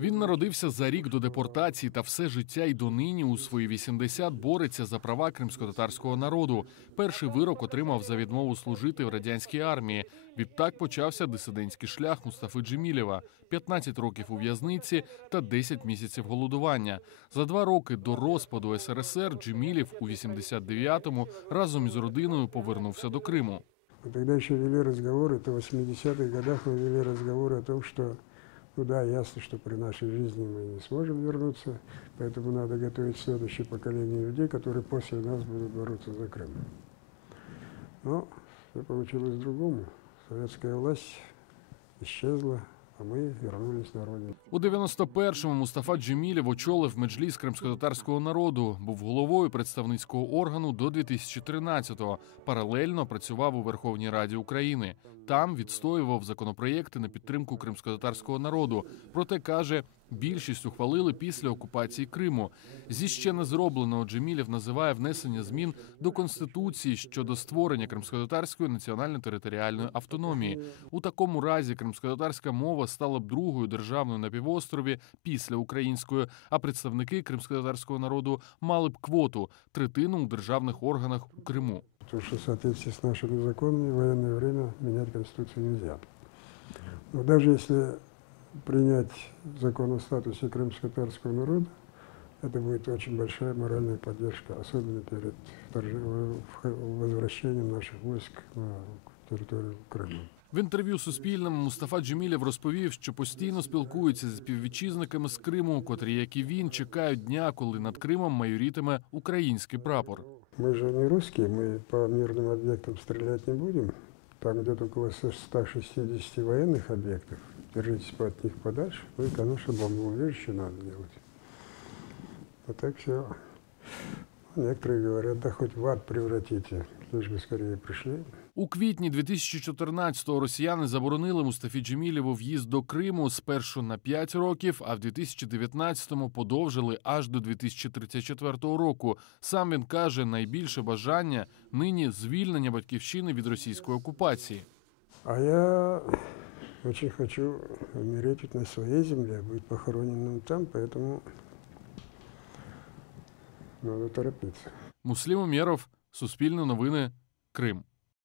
Він народився за рік до депортації та все життя й донині у свої 80 бореться за права кримськотатарського народу. Перший вирок отримав за відмову служити в радянській армії. Відтак почався дисидентський шлях Мустафи Джемілєва – 15 років у в'язниці та 10 місяців голодування. За 2 роки до розпаду СРСР Джемілєв у 89-му разом із родиною повернувся до Криму. Тогда еще вели разговоры, то в 80-х годах мы вели разговоры о том, что ну да, ясно, что при нашей жизни мы не сможем вернуться, поэтому надо готовить следующее поколение людей, которые после нас будут бороться за Крым. Но все получилось по-другому. Советская власть исчезла, а ми вернулись на родину. У 91-му Мустафа Джемілєв очолив меджліс кримськотатарського народу, був головою представницького органу до 2013-го. Паралельно працював у Верховній Раді України. Там відстоював законопроєкти на підтримку кримськотатарського народу. Проте, каже, більшість ухвалили після окупації Криму. Зі ще не зробленого Джемілєв називає внесення змін до Конституції щодо створення кримськотатарської національно-територіальної автономії. У такому разі кримськотатарська мова стала б другою державною на півострові після української, а представники кримськотатарського народу мали б квоту – третину у державних органах у Криму. Потому что в соответствии с нашими законами в военное время менять Конституцию нельзя. Но даже если принять закон о статусе крымско-татарского народа, это будет очень большая моральная поддержка, особенно перед возвращением наших войск на территорию Крыма. В інтерв'ю Суспільному Мустафа Джемілєв розповів, що постійно спілкується зі співвітчизниками з Криму, котрі, як і він, чекають дня, коли над Кримом майорітиме український прапор. Мы же не русские, мы по мирным объектам стрелять не будем. Там где-то около 160 военных объектов. Держитесь от них подальше. Ну и, конечно, бомбоубежище надо делать. А так все. Некоторые говорят, да хоть в ад превратите, лишь бы скорее пришли. У квітні 2014-го росіяни заборонили Мустафі Джемілєву в'їзд до Криму спершу на 5 років, а в 2019-му подовжили аж до 2034 року. Сам він каже, найбільше бажання нині звільнення батьківщини від російської окупації. А я очень хочу умереть на своей земле, быть похороненным там, поэтому надо торопиться. Муслім Умєров, Суспільне новини, Крим.